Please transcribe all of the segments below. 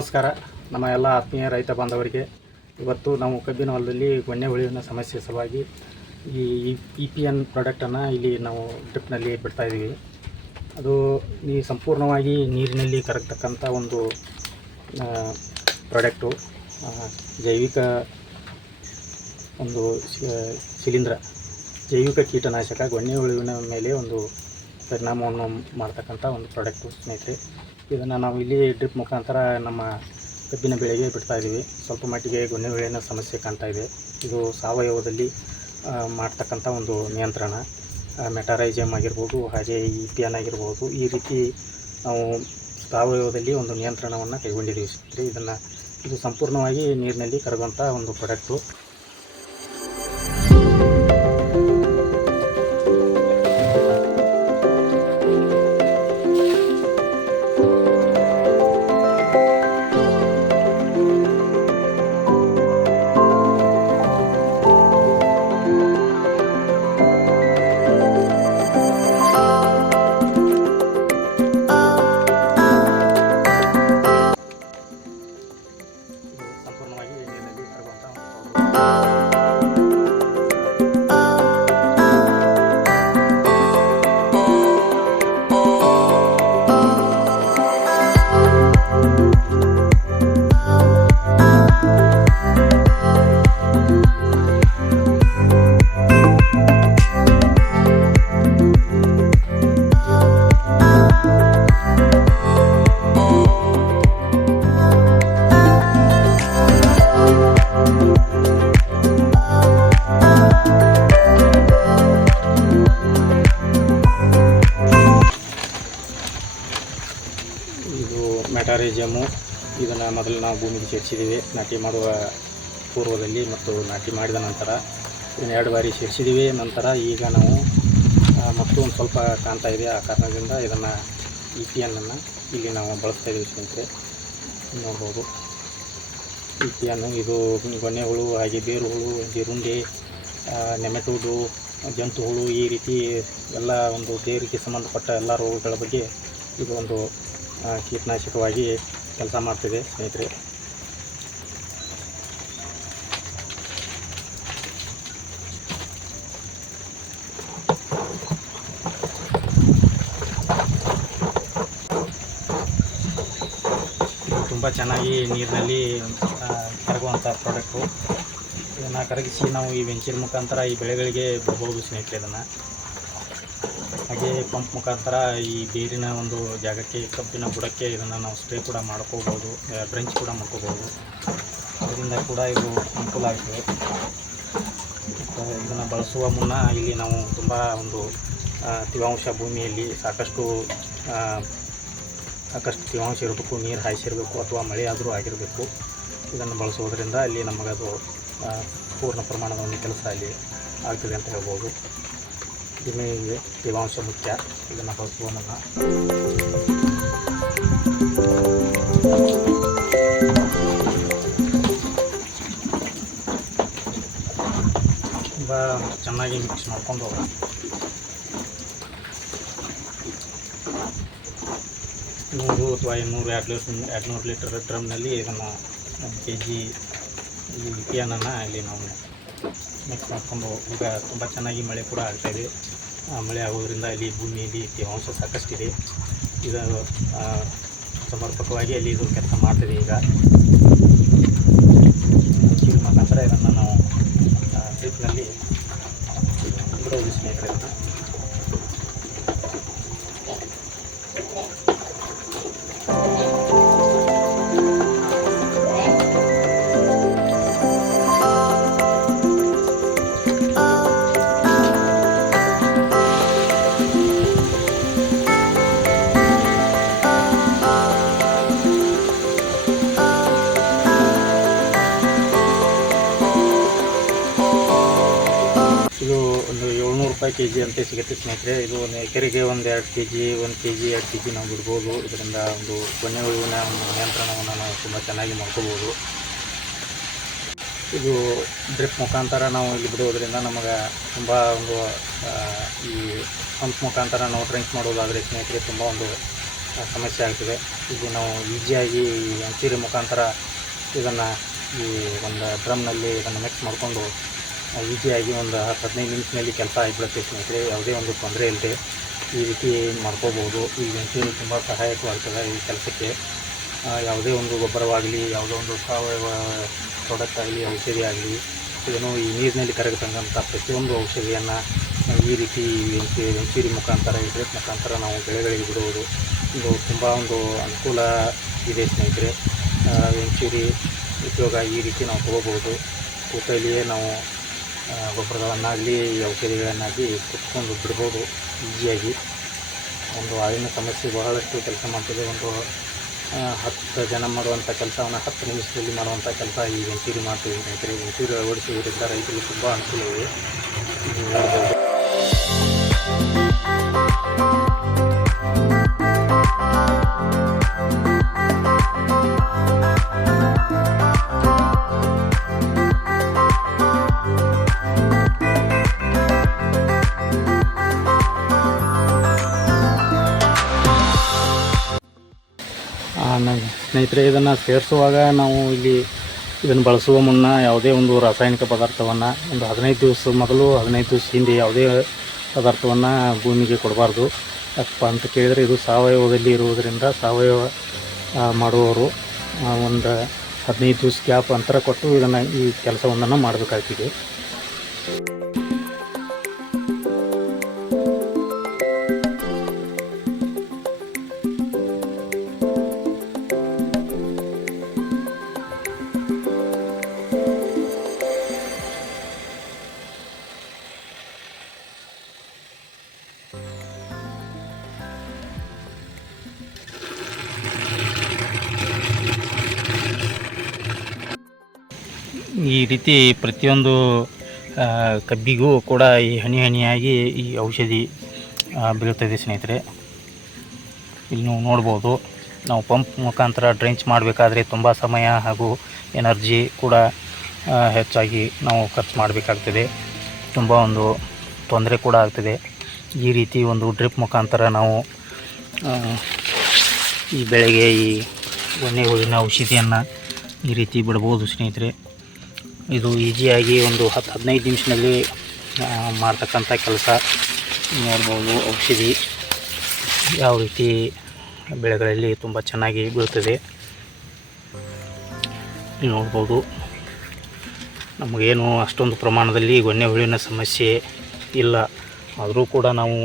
ನಮಸ್ಕಾರ. ನಮ್ಮ ಎಲ್ಲ ಆತ್ಮೀಯ ರೈತ ಬಾಂಧವರಿಗೆ ಇವತ್ತು ನಾವು ಕಬ್ಬಿನ ಹೊಲದಲ್ಲಿ ಗೊಣ್ಣೆ ಹುಳುವಿನ ಸಮಸ್ಯೆ ಸಲುವಾಗಿ ಈ ಇ ಪಿ ಎನ್ ಪ್ರಾಡಕ್ಟನ್ನು ಇಲ್ಲಿ ನಾವು ಡ್ರಿಪ್ನಲ್ಲಿ ಬಿಡ್ತಾ ಇದ್ದೀವಿ. ಅದು ಈ ಸಂಪೂರ್ಣವಾಗಿ ನೀರಿನಲ್ಲಿ ಕರಗ್ತಕ್ಕಂಥ ಒಂದು ಪ್ರಾಡಕ್ಟು ಜೈವಿಕ ಒಂದು ಶಿಲೀಂಧ್ರ ಜೈವಿಕ ಕೀಟನಾಶಕ, ಗೊಣ್ಣೆ ಹುಳುವಿನ ಮೇಲೆ ಒಂದು ಪರಿಣಾಮವನ್ನು ಮಾಡ್ತಕ್ಕಂಥ ಒಂದು ಪ್ರಾಡಕ್ಟು ಸ್ನೇಹಿತರೆ. ಇದನ್ನು ನಾವು ಇಲ್ಲಿ ಡ್ರಿಪ್ ಮುಖಾಂತರ ನಮ್ಮ ಕಬ್ಬಿನ ಬೆಳೆಗೆ ಬಿಡ್ತಾ ಇದ್ದೀವಿ ಸ್ವಲ್ಪ ಮಟ್ಟಿಗೆ ಹುಳುವಿನ ಸಮಸ್ಯೆ ಕಾಣ್ತಾ ಇದೆ. ಇದು ಸಾವಯವದಲ್ಲಿ ಮಾಡ್ತಕ್ಕಂಥ ಒಂದು ನಿಯಂತ್ರಣ. ಮೆಟಾರೈಜಮ್ ಆಗಿರ್ಬೋದು, ಹಾಗೆ ಇ ಪಿ ಎನ್ ಆಗಿರ್ಬೋದು, ಈ ರೀತಿ ನಾವು ಸಾವಯವದಲ್ಲಿ ಒಂದು ನಿಯಂತ್ರಣವನ್ನು ಕೈಗೊಂಡಿದ್ದೀವಿ ಇದನ್ನು ಇದು ಸಂಪೂರ್ಣವಾಗಿ ನೀರಿನಲ್ಲಿ ಕರಗುವಂಥ ಒಂದು ಪ್ರಾಡಕ್ಟು ಭೂಮಿಗೆ ಸೇರಿಸಿದ್ದೀವಿ ನಾಟಿ ಮಾಡುವ ಪೂರ್ವದಲ್ಲಿ ಮತ್ತು ನಾಟಿ ಮಾಡಿದ ನಂತರ ಎರಡು ಬಾರಿ ಸೇರಿಸಿದ್ದೀವಿ ನಂತರ ಈಗ ನಾವು ಮತ್ತು ಒಂದು ಸ್ವಲ್ಪ ಕಾಣ್ತಾ ಇದೆ ಆ ಕಾರಣದಿಂದ ಇದನ್ನು ಇ ಪಿ ಎನ್ನನ್ನು ಇಲ್ಲಿ ನಾವು ಬಳಸ್ತಾ ಇದ್ದೀವಿ ಸ್ನೇಹಿತರೆ. ನೋಡ್ಬೋದು. ಇ ಪಿ ಎನ್ ಇದು ಗೊನೆ ಹುಳು ಹಾಗೆ ಬೇರು ಹುಳು ಜಿರುಂಡೆ ನೆಮೆಟೋಡು ಜಂತು ಹುಳು ಈ ರೀತಿ ಎಲ್ಲ ಒಂದು ದೇವರಿಗೆ ಸಂಬಂಧಪಟ್ಟ ಎಲ್ಲ ರೋಗಗಳ ಬಗ್ಗೆ ಇದು ಒಂದು ಕೀಟನಾಶಕವಾಗಿ ಕೆಲಸ ಮಾಡ್ತಿದೆ ಸ್ನೇಹಿತರೆ. ಚೆನ್ನಾಗಿ ನೀರಿನಲ್ಲಿ ಕರಗುವಂಥ ಪ್ರಾಡಕ್ಟು ಇದನ್ನು ಕರಗಿಸಿ ನಾವು ಈ ವೆಂಚಿನ ಮುಖಾಂತರ ಈ ಬೆಳೆಗಳಿಗೆ ಬಿಡ್ಬೋದು ಸ್ನೇಹಿತರೆ ಇದನ್ನು. ಹಾಗೆ ಪಂಪ್ ಮುಖಾಂತರ ಈ ಬೇರಿನ ಒಂದು ಜಾಗಕ್ಕೆ, ಕಬ್ಬಿನ ಬುಡಕ್ಕೆ ಇದನ್ನು ನಾವು ಸ್ಪ್ರೇ ಕೂಡ ಮಾಡ್ಕೋಬೋದು ಬ್ರೆಂಚ್ ಕೂಡ ಮಾಡ್ಕೋಬೋದು. ಅದರಿಂದ ಕೂಡ ಇದು ಅನುಕೂಲ ಆಗ್ತದೆ ಇದನ್ನು ಬಳಸುವ ಮುನ್ನ ಇಲ್ಲಿ ನಾವು ತುಂಬ ಒಂದು ತೇವಾಂಶ ಭೂಮಿಯಲ್ಲಿ ಸಾಕಷ್ಟು ಸಾಕಷ್ಟು ತೇವಾಂಶ ಇರಬೇಕು, ನೀರು ಹಾಯಿಸಿರಬೇಕು ಅಥವಾ ಮಳೆ ಆದರೂ ಆಗಿರಬೇಕು. ಇದನ್ನು ಬಳಸೋದರಿಂದ ಅಲ್ಲಿ ನಮಗದು ಪೂರ್ಣ ಪ್ರಮಾಣದ ಒಂದು ಕೆಲಸ ಅಲ್ಲಿ ಆಗ್ತದೆ ಅಂತ ಹೇಳ್ಬೋದು. ಜಮೀನಿಗೆ ತೇವಾಂಶ ಮುಖ್ಯ. ಇದನ್ನು ಬಳಸುವ ತುಂಬ ಚೆನ್ನಾಗಿ ಮಿಕ್ಸ್ ಮಾಡಿಕೊಂಡು ನೂರು ಅಥವಾ ಇನ್ನೂರು ಎರಡು ಎರಡು ಲೀಟರ್ ಡ್ರಮ್ನಲ್ಲಿ ಇದನ್ನು ಒಂದು ಕೆ ಜಿ ಈ ಲಿಪಿಯನನ್ನು ಇಲ್ಲಿ ನಾವು ಮಿಕ್ಸ್ ಮಾಡ್ಕೊಂಡು ಈಗ ತುಂಬ ಚೆನ್ನಾಗಿ ಮಳೆ ಕೂಡ ಆಗ್ತಾಯಿದೆ ಮಳೆ ಆಗೋದ್ರಿಂದ ಇಲ್ಲಿ ಭೂಮಿಯಲ್ಲಿ ತೇವಾಂಶ ಸಾಕಷ್ಟಿದೆ. ಇದು ಸಮರ್ಪಕವಾಗಿ ಅಲ್ಲಿ ಇದು ಕೆಲಸ ಮಾಡ್ತಿದೆ ಈಗ. ಮುಖಾಂತರ ಇದನ್ನು ನಾವು ಟ್ರಿಪ್ನಲ್ಲಿ ಬಿಡೋದು ಕೆ ಜಿ ಅಂತ ಸಿಗುತ್ತೆ ಸ್ನೇಹಿತರೆ. ಇದು ಒಂದು ಎಕರೆಗೆ ಒಂದು ಎರಡು ಕೆ ಜಿ ಒಂದು ಕೆ ಜಿ ಎರಡು ಕೆ ಜಿ ನಾವು ಬಿಡ್ಬೋದು. ಇದರಿಂದ ಒಂದು ಕೊನೆ ಹುಳುವಿನ ಒಂದು ನಿಯಂತ್ರಣವನ್ನು ನಾವು ತುಂಬ ಚೆನ್ನಾಗಿ ಮಾಡ್ಕೋಬೋದು. ಇದು ಡ್ರಿಪ್ ಮುಖಾಂತರ ನಾವು ಇಲ್ಲಿ ಬಿಡುವುದರಿಂದ ನಮಗೆ ತುಂಬ ಒಂದು ಈ ಪಂಪ್ ಮುಖಾಂತರ ನಾವು ಡ್ರಿಂಕ್ ಮಾಡೋದಾದರೆ ಸ್ನೇಹಿತರೆ ತುಂಬ ಒಂದು ಸಮಸ್ಯೆ ಆಗ್ತದೆ. ಇದು ನಾವು ಈಜಿಯಾಗಿ ಈ ಮುಖಾಂತರ ಇದನ್ನು ಈ ಒಂದು ಡ್ರಮ್ನಲ್ಲಿ ಇದನ್ನು ಮಿಕ್ಸ್ ಮಾಡಿಕೊಂಡು ಈಸಿಯಾಗಿ ಒಂದು ಹತ್ತು ಹದಿನೈದು ನಿಮಿಷದಲ್ಲಿ ಕೆಲಸ ಆಗಿಬಿಡುತ್ತೆ ಸ್ನೇಹಿತರೆ, ಯಾವುದೇ ಒಂದು ತೊಂದರೆ ಇಲ್ಲದೆ ಈ ರೀತಿ ಮಾಡ್ಕೋಬೋದು. ಈ ವೆಂಚೂರು ತುಂಬ ಸಹಾಯಕವಾಗ್ತದೆ ಈ ಕೆಲಸಕ್ಕೆ. ಯಾವುದೇ ಒಂದು ಗೊಬ್ಬರವಾಗಲಿ, ಯಾವುದೋ ಒಂದು ಸಾವಯವ ಪ್ರಾಡಕ್ಟ್ ಆಗಲಿ, ಔಷಧಿ ಆಗಲಿ, ಏನು ಈ ನೀರಿನಲ್ಲಿ ಕರಗತಕ್ಕಂಥ ಪ್ರತಿಯೊಂದು ಔಷಧಿಯನ್ನು ಈ ರೀತಿ ವೆಂಚಿ ವೆಂಚೂರಿ ಮುಖಾಂತರ ಡ್ರಿಪ್ ಮುಖಾಂತರ ನಾವು ಬೆಳೆಗಳಿಗೆ ಬಿಡುವುದು. ಇದು ತುಂಬ ಒಂದು ಅನುಕೂಲ ಇದೆ ಸ್ನೇಹಿತರೆ. ವೆಂಚೂರಿ ಉಪಯೋಗ ಈ ರೀತಿ ನಾವು ತೊಗೋಬೋದು. ಕೂತಲ್ಲಿಯೇ ನಾವು ಗೊಬ್ಬರಗಳನ್ನಾಗಲಿ, ಔಷಧಿಗಳನ್ನಾಗಲಿ ಕುತ್ಕೊಂಡು ಬಿಡ್ಬೋದು. ಈಸಿಯಾಗಿ. ಒಂದು ಹಾವಿನ ಸಮಸ್ಯೆ ಬಹಳಷ್ಟು ಕೆಲಸ ಮಾಡ್ತದೆ. ಒಂದು ಹತ್ತು ಜನ ಮಾಡುವಂಥ ಕೆಲಸವನ್ನು ಹತ್ತು ನಿಮಿಷದಲ್ಲಿ ಮಾಡುವಂಥ ಕೆಲಸ ಈ ವೆಂಚೂರಿ ಮಾಡ್ತೀವಿ ರೈತರಿಗೆ ವೆಂಚೂರಿ ಅಳವಡಿಸುವುದರಿಂದ ರೈತರಿಗೆ ತುಂಬ ಅನುಕೂಲ ಸ್ನೇಹಿತರೆ, ಇದನ್ನು ಸೇರಿಸುವಾಗ ನಾವು ಇಲ್ಲಿ ಇದನ್ನು ಬಳಸುವ ಮುನ್ನ ಯಾವುದೇ ಒಂದು ರಾಸಾಯನಿಕ ಪದಾರ್ಥವನ್ನು ಒಂದು ಹದಿನೈದು ದಿವಸ ಮೊದಲು ಹದಿನೈದು ದಿವಸ ಹಿಂದೆ ಯಾವುದೇ ಪದಾರ್ಥವನ್ನು ಭೂಮಿಗೆ ಕೊಡಬಾರ್ದು. ಯಾಕಪ್ಪ ಅಂತ ಕೇಳಿದರೆ ಇದು ಸಾವಯವದಲ್ಲಿ ಇರುವುದರಿಂದ ಸಾವಯವ ಮಾಡುವವರು ಒಂದು ಹದಿನೈದು ದಿವಸ ಗ್ಯಾಪ್ ಅಂತರ ಕೊಟ್ಟು ಇದನ್ನು ಈ ಕೆಲಸವೊಂದನ್ನು ಮಾಡಬೇಕಾಗ್ತಿದೆ. ಈ ರೀತಿ ಪ್ರತಿಯೊಂದು ಕಬ್ಬಿಗೂ ಕೂಡ ಈ ಹನಿ ಹನಿಯಾಗಿ ಈ ಔಷಧಿ ಬೀಳುತ್ತದೆ ಸ್ನೇಹಿತರೆ. ಇಲ್ಲಿ ನೀವು ನೋಡ್ಬೋದು, ನಾವು ಪಂಪ್ ಮುಖಾಂತರ ಡ್ರೆಂಚ್ ಮಾಡಬೇಕಾದ್ರೆ ತುಂಬ ಸಮಯ ಹಾಗೂ ಎನರ್ಜಿ ಕೂಡ ಹೆಚ್ಚಾಗಿ ನಾವು ಖರ್ಚು ಮಾಡಬೇಕಾಗ್ತದೆ. ತುಂಬ ಒಂದು ತೊಂದರೆ ಕೂಡ ಆಗ್ತದೆ. ಈ ರೀತಿ ಒಂದು ಡ್ರಿಪ್ ಮುಖಾಂತರ ನಾವು ಈ ಬೆಳೆಗೆ ಈ ಎಣ್ಣೆ ಹೂವಿನ ಔಷಧಿಯನ್ನು ಈ ರೀತಿ ಬಿಡ್ಬೋದು ಸ್ನೇಹಿತರೆ. ಇದು ಈಸಿಯಾಗಿ ಒಂದು ಹತ್ತು ಹದಿನೈದು ನಿಮಿಷದಲ್ಲಿ ಮಾಡ್ತಕ್ಕಂಥ ಕೆಲಸ ನೋಡ್ಬೋದು. ಔಷಧಿ ಯಾವ ರೀತಿ ಬೆಳೆಗಳಲ್ಲಿ ತುಂಬ ಚೆನ್ನಾಗಿ ಬೀಳ್ತದೆ ನೋಡ್ಬೋದು. ನಮಗೇನು ಅಷ್ಟೊಂದು ಪ್ರಮಾಣದಲ್ಲಿ ಗೊನ್ನೆ ಹುಳಿನ ಸಮಸ್ಯೆ ಇಲ್ಲ. ಆದರೂ ಕೂಡ ನಾವು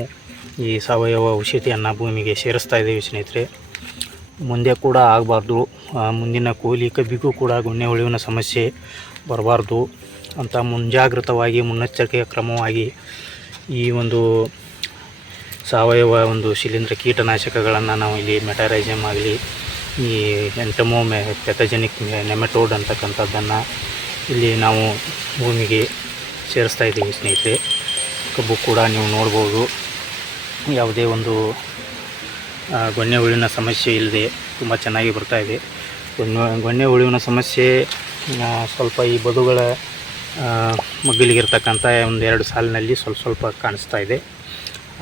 ಈ ಸಾವಯವ ಔಷಧಿಯನ್ನು ಭೂಮಿಗೆ ಸೇರಿಸ್ತಾ ಇದ್ದೀವಿ ಸ್ನೇಹಿತರೆ. ಮುಂದೆ ಕೂಡ ಆಗಬಾರ್ದು. ಮುಂದಿನ ಕೂಲಿ ಕಬ್ಬಿಗೂ ಕೂಡ ಗೊನ್ನೆ ಹುಳುವಿನ ಸಮಸ್ಯೆ ಬರಬಾರ್ದು ಅಂತ ಮುಂಜಾಗ್ರತವಾಗಿ, ಮುನ್ನೆಚ್ಚರಿಕೆಯ ಕ್ರಮವಾಗಿ ಈ ಒಂದು ಸಾವಯವ ಒಂದು ಶಿಲೀಂಧ್ರ ಕೀಟನಾಶಕಗಳನ್ನು ನಾವು ಇಲ್ಲಿ ಮೆಟರೈಸಮ್ ಆಗಲಿ, ಈ ಎಂಟಮೋ ಮೆ, ಪೆಥಜೆನಿಕ್ ನೆಮೆಟೋಡ್ ಅಂತಕ್ಕಂಥದ್ದನ್ನು ಇಲ್ಲಿ ನಾವು ಭೂಮಿಗೆ ಸೇರಿಸ್ತಾ ಇದ್ದೀವಿ ಸ್ನೇಹಿತರೆ. ಕಬ್ಬು ಕೂಡ ನೀವು ನೋಡ್ಬೋದು. ಯಾವುದೇ ಒಂದು ಗೊನ್ನೆ ಹುಳುವಿನ ಸಮಸ್ಯೆ ಇಲ್ಲದೆ ತುಂಬ ಚೆನ್ನಾಗಿ ಬರ್ತಾ ಇದೆ. ಗೊನ್ನೆ ಗೊನ್ನೆ ಸಮಸ್ಯೆ ಸ್ವಲ್ಪ ಈ ಬದುಗಳ ಮಗ್ಗಲಿಗಿರ್ತಕ್ಕಂಥ ಒಂದು ಎರಡು ಸಾಲಿನಲ್ಲಿ ಸ್ವಲ್ಪ ಸ್ವಲ್ಪ ಕಾಣಿಸ್ತಾ ಇದೆ.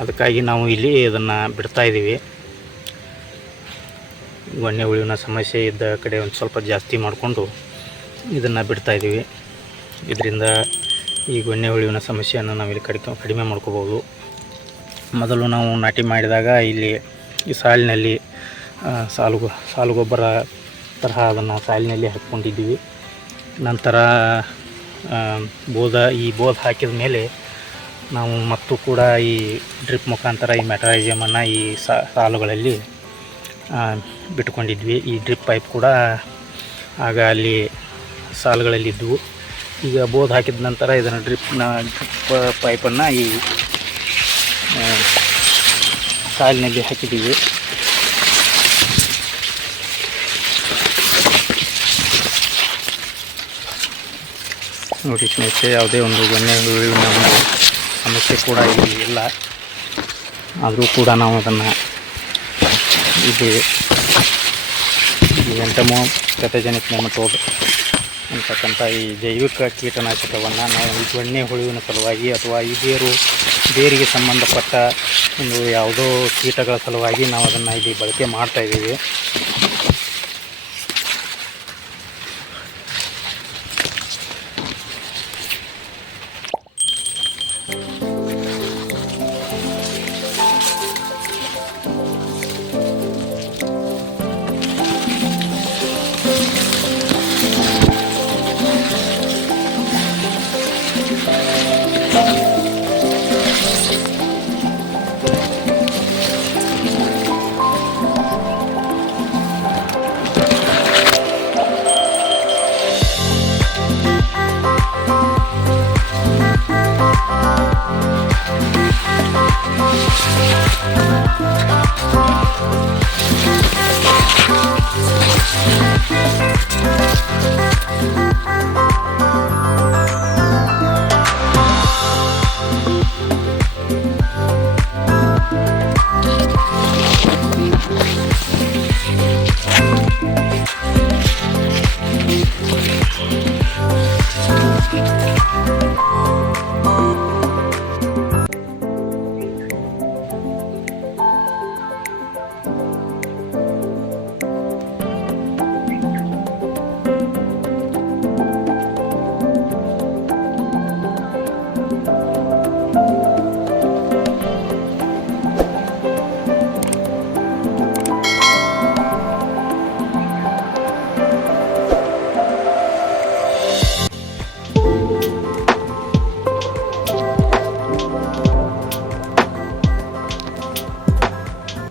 ಅದಕ್ಕಾಗಿ ನಾವು ಇಲ್ಲಿ ಇದನ್ನು ಬಿಡ್ತಾ ಇದ್ದೀವಿ ಗೊನ್ನೆ ಉಳಿವಿನ ಸಮಸ್ಯೆ ಇದ್ದ ಕಡೆ ಒಂದು ಸ್ವಲ್ಪ ಜಾಸ್ತಿ ಮಾಡಿಕೊಂಡು ಇದನ್ನು ಬಿಡ್ತಾ ಇದ್ದೀವಿ ಇದರಿಂದ ಈ ಗೊನ್ನೆ ಉಳಿವಿನ ಸಮಸ್ಯೆಯನ್ನು ನಾವಿಲ್ಲಿ ಕಡಿಮೆ ಕಡಿಮೆ ಮಾಡ್ಕೋಬೋದು ಮೊದಲು ನಾವು ನಾಟಿ ಮಾಡಿದಾಗ ಇಲ್ಲಿ ಈ ಸಾಲಿನಲ್ಲಿ ಸಾಲು ಸಾಲು ಗೊಬ್ಬರ ತರಹ ಅದನ್ನು ಸಾಲಿನಲ್ಲಿ ಹಾಕ್ಕೊಂಡಿದ್ದೀವಿ. ನಂತರ ಬೋಧ ಬೋದ ಈ ಬೋದ್ ಹಾಕಿದ ಮೇಲೆ ನಾವು ಮತ್ತು ಕೂಡ ಈ ಡ್ರಿಪ್ ಮುಖಾಂತರ ಈ ಮೆಟರೈಸಮನ್ನು ಈ ಸಾಲುಗಳಲ್ಲಿ ಬಿಟ್ಕೊಂಡಿದ್ವಿ ಈ ಡ್ರಿಪ್ ಪೈಪ್ ಕೂಡ ಆಗ ಅಲ್ಲಿ ಸಾಲುಗಳಲ್ಲಿದ್ದವು. ಈಗ ಬೋದ್ ಹಾಕಿದ ನಂತರ ಇದನ್ನು ಡ್ರಿಪ್ನ, ಡ್ರಿಪ್ ಪೈಪನ್ನು ಈ ಸಾಲಿನಲ್ಲಿ ಹಾಕಿದ್ದೀವಿ. ನೋಡಿ ಸ್ನೇಹಿತರೆ, ಯಾವುದೇ ಒಂದು ಬೆಣ್ಣೆ ಹುಳುವಿನ ಒಂದು ಸಮಸ್ಯೆ ಕೂಡ ಇಲ್ಲಿ ಇಲ್ಲ. ಆದರೂ ಕೂಡ ನಾವು ಅದನ್ನು ಇದು ಎಂಟಮೋ ಪೆಥಜೆನಿಕ್ ನೆಮಟೋಡ್ ಅಂತಕ್ಕಂಥ ಈ ಜೈವಿಕ ಕೀಟನಾಶಕವನ್ನು ನಾವು ಈ ಗೊಣ್ಣೆ ಹುಳುವಿನ ಸಲುವಾಗಿ ಅಥವಾ ಈ ಬೇರು, ಬೇರಿಗೆ ಸಂಬಂಧಪಟ್ಟ ಒಂದು ಯಾವುದೋ ಕೀಟಗಳ ಸಲುವಾಗಿ ನಾವು ಅದನ್ನು ಇಲ್ಲಿ ಬಳಕೆ ಮಾಡ್ತಾ ಇದ್ದೀವಿ.